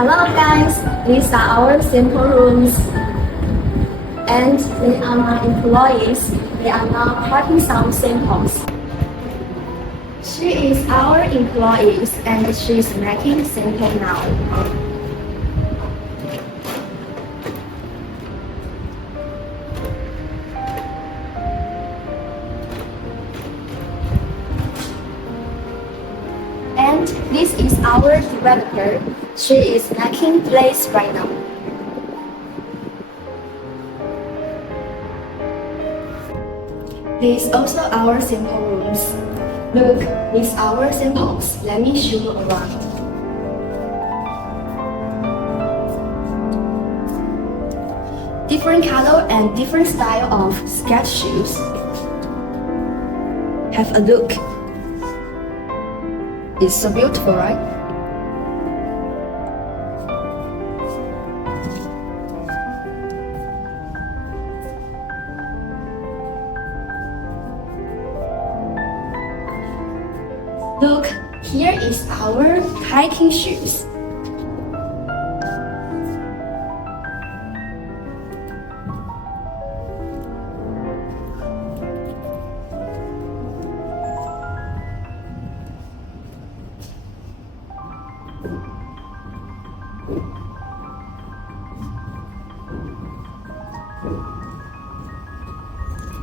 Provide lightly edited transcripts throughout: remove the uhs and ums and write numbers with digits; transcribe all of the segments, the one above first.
Hello guys, these are our sample rooms and they are my employees. They are now packing some samples. She is our employee and she is making sample now. And this is our developer. She is making plays right now. This is also our sample rooms. Look, these are our samples. Let me show you around. Different color and different style of sketch shoes. Have a look. It's so beautiful, right? Look, here is our hiking shoes.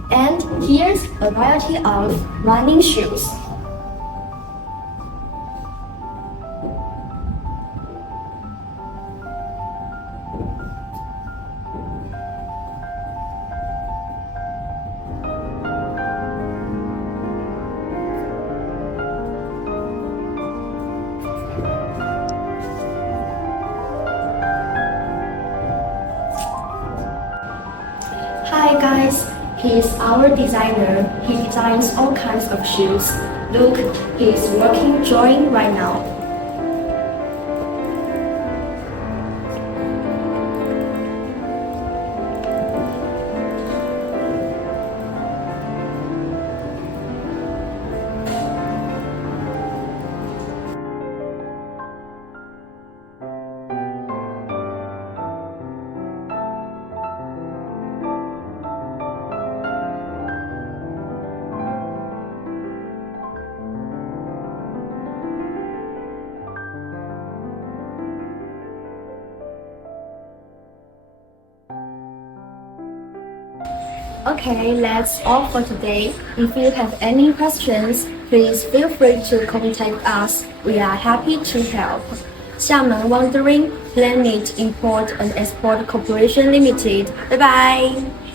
And here's a variety of running shoes. Hi guys, he is our designer. He designs all kinds of shoes. Look, he is working drawing right now. Okay, that's all for today. If you have any questions, please feel free to contact us. We are happy to help. Xiamen Wondering Planet Import and Export Corporation Limited. Bye bye.